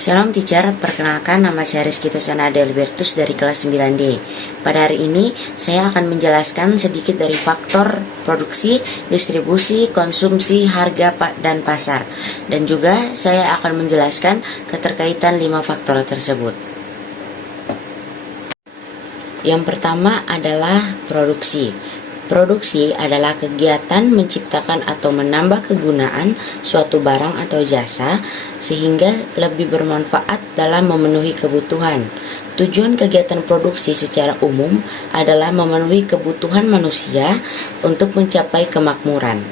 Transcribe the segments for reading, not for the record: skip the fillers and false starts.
Shalom teacher, perkenalkan nama saya Rizky Tosana Delbertus dari kelas 9D. Pada hari ini, saya akan menjelaskan sedikit dari faktor produksi, distribusi, konsumsi, harga, dan pasar. Dan juga saya akan menjelaskan keterkaitan 5 faktor tersebut. Yang pertama adalah produksi. Produksi adalah kegiatan menciptakan atau menambah kegunaan suatu barang atau jasa sehingga lebih bermanfaat dalam memenuhi kebutuhan. Tujuan kegiatan produksi secara umum adalah memenuhi kebutuhan manusia untuk mencapai kemakmuran.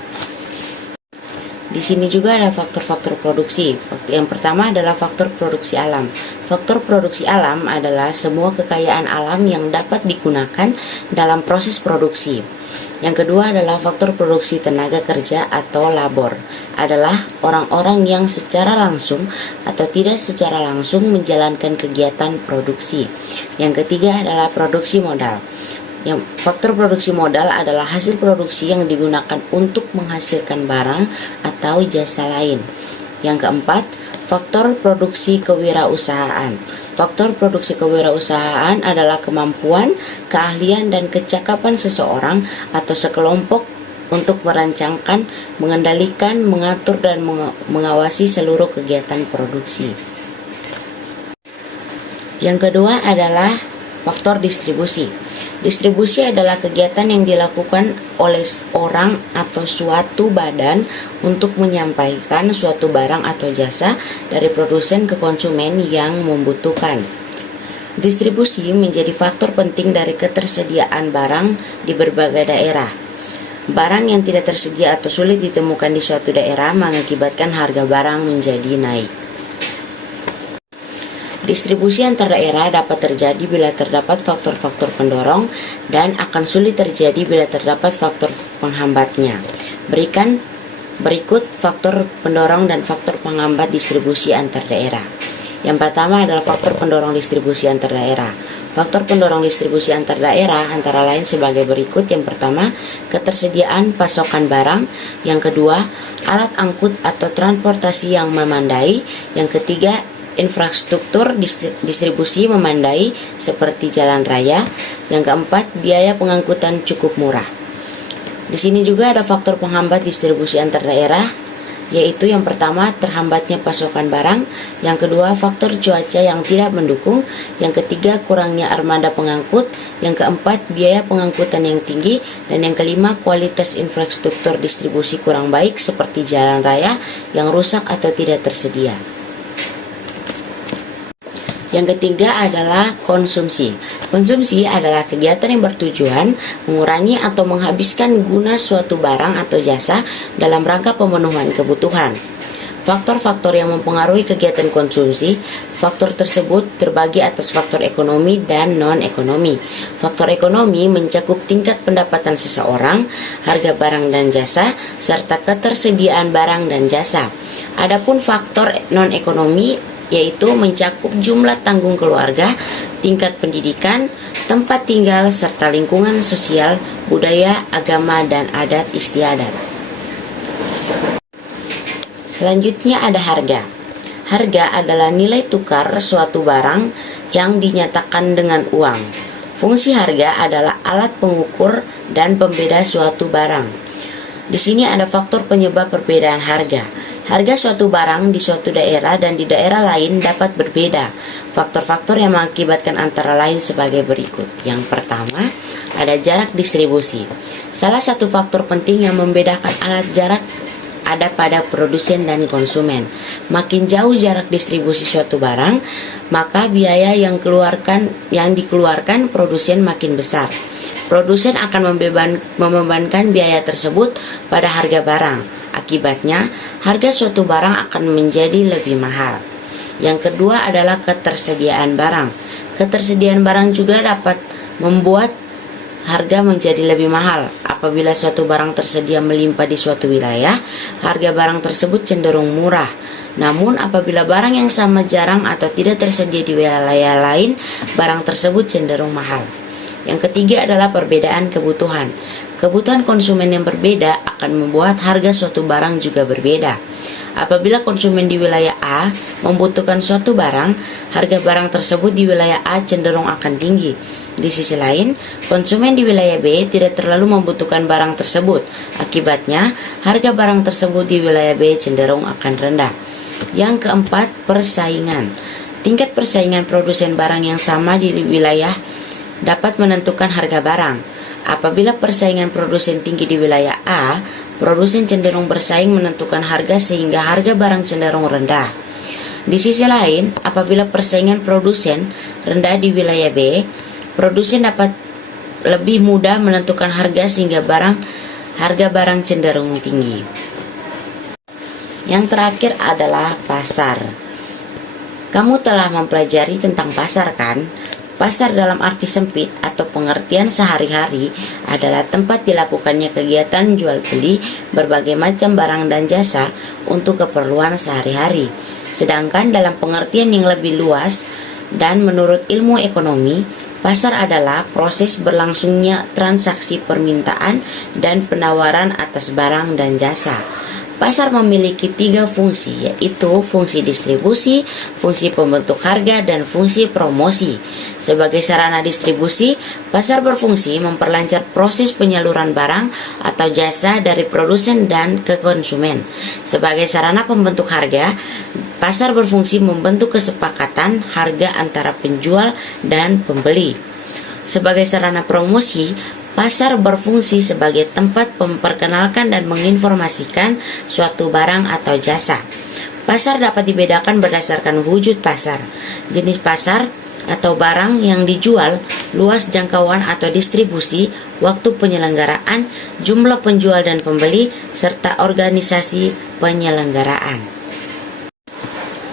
Di sini juga ada faktor-faktor produksi. Yang pertama adalah faktor produksi alam. Faktor produksi alam adalah semua kekayaan alam yang dapat digunakan dalam proses produksi. Yang kedua adalah faktor produksi tenaga kerja atau labor. Adalah orang-orang yang secara langsung atau tidak secara langsung menjalankan kegiatan produksi. Yang ketiga adalah produksi modal. Yang faktor produksi modal adalah hasil produksi yang digunakan untuk menghasilkan barang atau jasa lain. Yang keempat, faktor produksi kewirausahaan. Faktor produksi kewirausahaan adalah kemampuan, keahlian, dan kecakapan seseorang atau sekelompok untuk merancangkan, mengendalikan, mengatur, dan mengawasi seluruh kegiatan produksi. Yang kedua adalah faktor distribusi. Distribusi adalah kegiatan yang dilakukan oleh orang atau suatu badan untuk menyampaikan suatu barang atau jasa dari produsen ke konsumen yang membutuhkan. Distribusi menjadi faktor penting dari ketersediaan barang di berbagai daerah. Barang yang tidak tersedia atau sulit ditemukan di suatu daerah mengakibatkan harga barang menjadi naik. Distribusi antar daerah dapat terjadi bila terdapat faktor-faktor pendorong dan akan sulit terjadi bila terdapat faktor penghambatnya. Berikut faktor pendorong dan faktor penghambat distribusi antar daerah. Yang pertama adalah faktor pendorong distribusi antar daerah. Faktor pendorong distribusi antar daerah antara lain sebagai berikut. Yang pertama, ketersediaan pasokan barang. Yang kedua, alat angkut atau transportasi yang memadai. Yang ketiga, infrastruktur distribusi memadai seperti jalan raya. Yang keempat, biaya pengangkutan cukup murah. Di sini juga ada faktor penghambat distribusi antar daerah, yaitu yang pertama, terhambatnya pasokan barang. Yang kedua, faktor cuaca yang tidak mendukung. Yang ketiga, kurangnya armada pengangkut. Yang keempat, biaya pengangkutan yang tinggi. Dan yang kelima, kualitas infrastruktur distribusi kurang baik seperti jalan raya yang rusak atau tidak tersedia. Yang ketiga adalah konsumsi. Konsumsi adalah kegiatan yang bertujuan mengurangi atau menghabiskan guna suatu barang atau jasa dalam rangka pemenuhan kebutuhan. Faktor-faktor yang mempengaruhi kegiatan konsumsi, faktor tersebut terbagi atas faktor ekonomi dan non-ekonomi. Faktor ekonomi mencakup tingkat pendapatan seseorang, harga barang dan jasa, serta ketersediaan barang dan jasa. Adapun faktor non-ekonomi yaitu mencakup jumlah tanggung keluarga, tingkat pendidikan, tempat tinggal, serta lingkungan sosial, budaya, agama, dan adat istiadat. Selanjutnya ada harga. Harga adalah nilai tukar suatu barang yang dinyatakan dengan uang. Fungsi harga adalah alat pengukur dan pembeda suatu barang. Di sini ada faktor penyebab perbedaan harga. Harga suatu barang di suatu daerah dan di daerah lain dapat berbeda. Faktor-faktor yang mengakibatkan antara lain sebagai berikut. Yang pertama, ada jarak distribusi. Salah satu faktor penting yang membedakan alat jarak ada pada produsen dan konsumen. Makin jauh jarak distribusi suatu barang, maka biaya yang dikeluarkan produsen makin besar. Produsen akan membebankan biaya tersebut pada harga barang. Akibatnya, harga suatu barang akan menjadi lebih mahal. Yang kedua adalah ketersediaan barang. Ketersediaan barang juga dapat membuat harga menjadi lebih mahal. Apabila suatu barang tersedia melimpah di suatu wilayah, harga barang tersebut cenderung murah. Namun apabila barang yang sama jarang atau tidak tersedia di wilayah lain, barang tersebut cenderung mahal. Yang ketiga adalah perbedaan kebutuhan. Kebutuhan konsumen yang berbeda akan membuat harga suatu barang juga berbeda. Apabila konsumen di wilayah A membutuhkan suatu barang, harga barang tersebut di wilayah A cenderung akan tinggi. Di sisi lain, konsumen di wilayah B tidak terlalu membutuhkan barang tersebut. Akibatnya, harga barang tersebut di wilayah B cenderung akan rendah. Yang keempat, persaingan. Tingkat persaingan produsen barang yang sama di wilayah dapat menentukan harga barang. Apabila persaingan produsen tinggi di wilayah A, produsen cenderung bersaing menentukan harga sehingga harga barang cenderung rendah. Di sisi lain, apabila persaingan produsen rendah di wilayah B, produsen dapat lebih mudah menentukan harga sehingga harga barang cenderung tinggi. Yang terakhir adalah pasar. Kamu telah mempelajari tentang pasar, kan? Pasar dalam arti sempit atau pengertian sehari-hari adalah tempat dilakukannya kegiatan jual beli berbagai macam barang dan jasa untuk keperluan sehari-hari. Sedangkan dalam pengertian yang lebih luas dan menurut ilmu ekonomi, pasar adalah proses berlangsungnya transaksi permintaan dan penawaran atas barang dan jasa. Pasar memiliki 3 fungsi, yaitu fungsi distribusi, fungsi pembentuk harga, dan fungsi promosi. Sebagai sarana distribusi, pasar berfungsi memperlancar proses penyaluran barang atau jasa dari produsen dan ke konsumen. Sebagai sarana pembentuk harga, pasar berfungsi membentuk kesepakatan harga antara penjual dan pembeli. Sebagai sarana promosi, pasar berfungsi sebagai tempat memperkenalkan dan menginformasikan suatu barang atau jasa. Pasar dapat dibedakan berdasarkan wujud pasar, jenis pasar atau barang yang dijual, luas jangkauan atau distribusi, waktu penyelenggaraan, jumlah penjual dan pembeli, serta organisasi penyelenggaraan.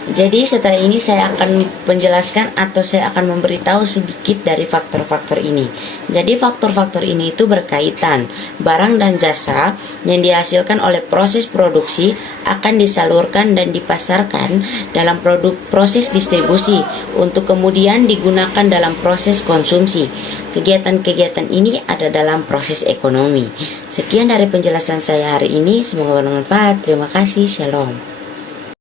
Jadi setelah ini saya akan menjelaskan atau saya akan memberitahu sedikit dari faktor-faktor ini. Jadi faktor-faktor ini itu berkaitan. Barang dan jasa yang dihasilkan oleh proses produksi akan disalurkan dan dipasarkan dalam proses distribusi untuk kemudian digunakan dalam proses konsumsi. Kegiatan-kegiatan ini ada dalam proses ekonomi. Sekian dari penjelasan saya hari ini, semoga bermanfaat. Terima kasih, shalom.